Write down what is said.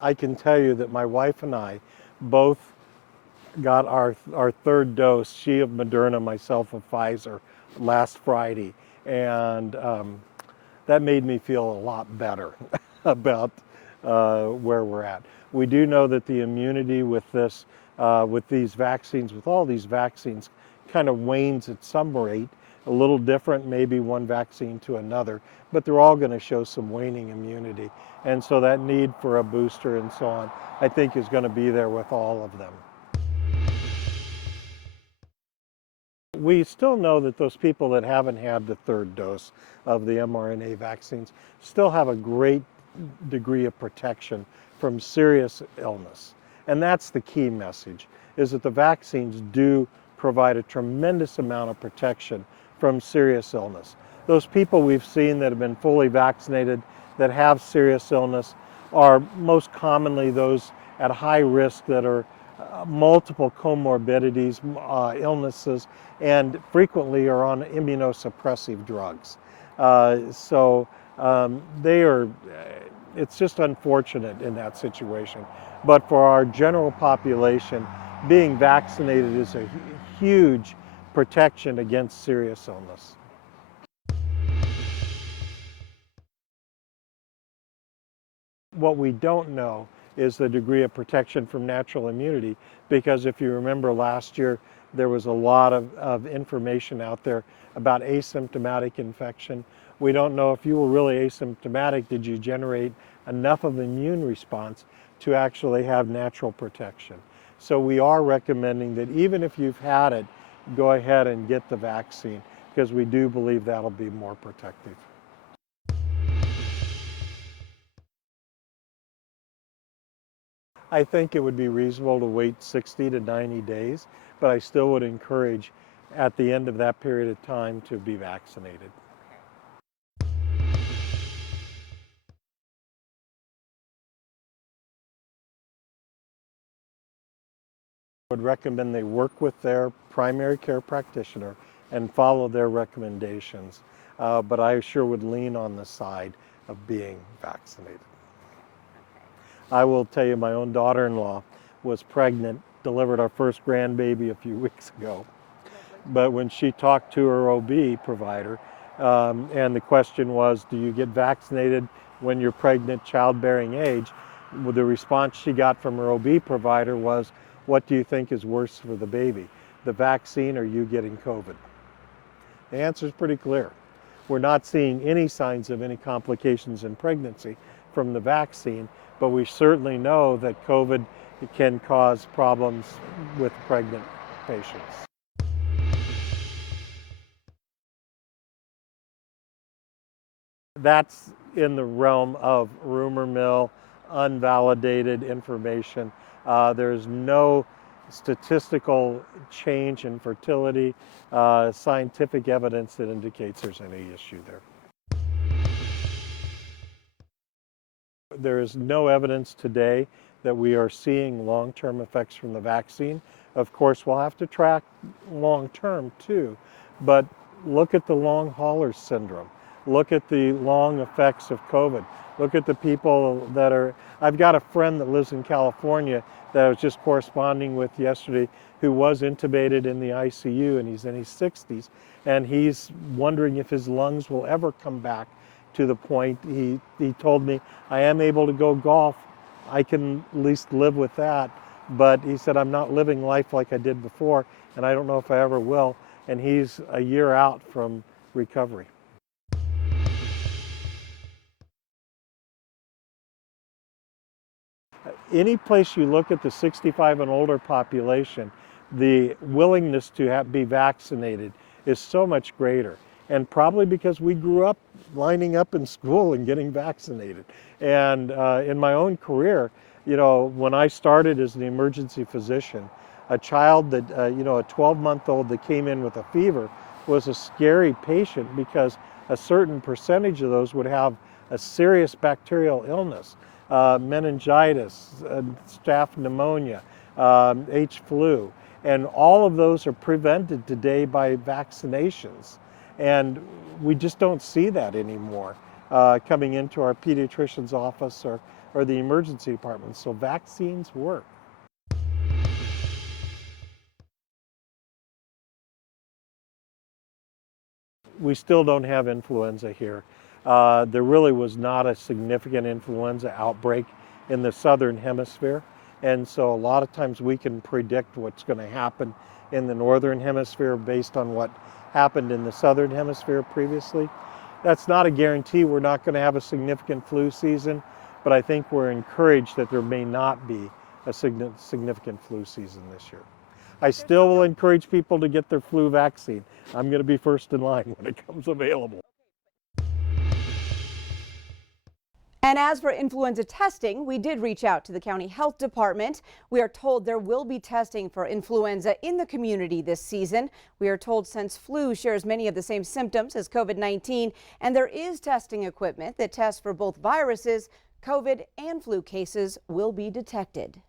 I can tell you that my wife and I both got our third dose, she of Moderna, myself of Pfizer, last Friday. And that made me feel a lot better about where we're at. We do know that the immunity with this, with these vaccines, with all these vaccines, kind of wanes at some rate, a little different, maybe one vaccine to another, but they're all going to show some waning immunity. And so that need for a booster and so on, I think is going to be there with all of them. We still know that those people that haven't had the third dose of the mRNA vaccines still have a great degree of protection from serious illness. And that's the key message, is that the vaccines do provide a tremendous amount of protection from serious illness. Those people we've seen that have been fully vaccinated that have serious illness are most commonly those at high risk that are multiple comorbidities, illnesses, and frequently are on immunosuppressive drugs. They are, it's just unfortunate in that situation. But for our general population, being vaccinated is a huge protection against serious illness. What we don't know is the degree of protection from natural immunity, because if you remember last year, there was a lot of information out there about asymptomatic infection. We don't know if you were really asymptomatic, did you generate enough of an immune response to actually have natural protection? So we are recommending that even if you've had it, go ahead and get the vaccine, because we do believe that'll be more protective. I think it would be reasonable to wait 60 to 90 days, but I still would encourage at the end of that period of time to be vaccinated. I would recommend they work with their primary care practitioner and follow their recommendations, but I sure would lean on the side of being vaccinated. I will tell you, my own daughter-in-law was pregnant, delivered our first grandbaby a few weeks ago. But when she talked to her OB provider, and the question was, do you get vaccinated when you're pregnant, childbearing age? Well, the response she got from her OB provider was, what do you think is worse for the baby, the vaccine or you getting COVID? The answer is pretty clear. We're not seeing any signs of any complications in pregnancy from the vaccine, but we certainly know that COVID can cause problems with pregnant patients. That's in the realm of rumor mill, unvalidated information. There's no statistical change in fertility, scientific evidence that indicates there's any issue there. There is no evidence today that we are seeing long-term effects from the vaccine. Of course, we'll have to track long-term too, but look at the long hauler syndrome. Look at the long effects of COVID. Look at the people that are, I've got a friend that lives in California that I was just corresponding with yesterday who was intubated in the ICU, and he's in his 60s, and he's wondering if his lungs will ever come back to the point. He told me, I am able to go golf. I can at least live with that. But he said, I'm not living life like I did before, and I don't know if I ever will. And he's a year out from recovery. Any place you look at the 65 and older population, the willingness to be vaccinated is so much greater. And probably because we grew up lining up in school and getting vaccinated. And in my own career, you know, when I started as an emergency physician, a child that, you know, a 12-month-old that came in with a fever was a scary patient because a certain percentage of those would have a serious bacterial illness, meningitis, staph pneumonia, H flu. And all of those are prevented today by vaccinations. And we just don't see that anymore. coming into our pediatrician's office or the emergency department. So vaccines work. We still don't have influenza here. There really was not a significant influenza outbreak in the southern hemisphere. And so a lot of times we can predict what's going to happen in the northern hemisphere based on what happened in the southern hemisphere previously. That's not a guarantee we're not going to have a significant flu season, but I think we're encouraged that there may not be a significant flu season this year. I still will encourage people to get their flu vaccine. I'm going to be first in line when it comes available. And as for influenza testing, we did reach out to the county health department. We are told there will be testing for influenza in the community this season. We are told since flu shares many of the same symptoms as COVID-19, and there is testing equipment that tests for both viruses, COVID and flu cases will be detected.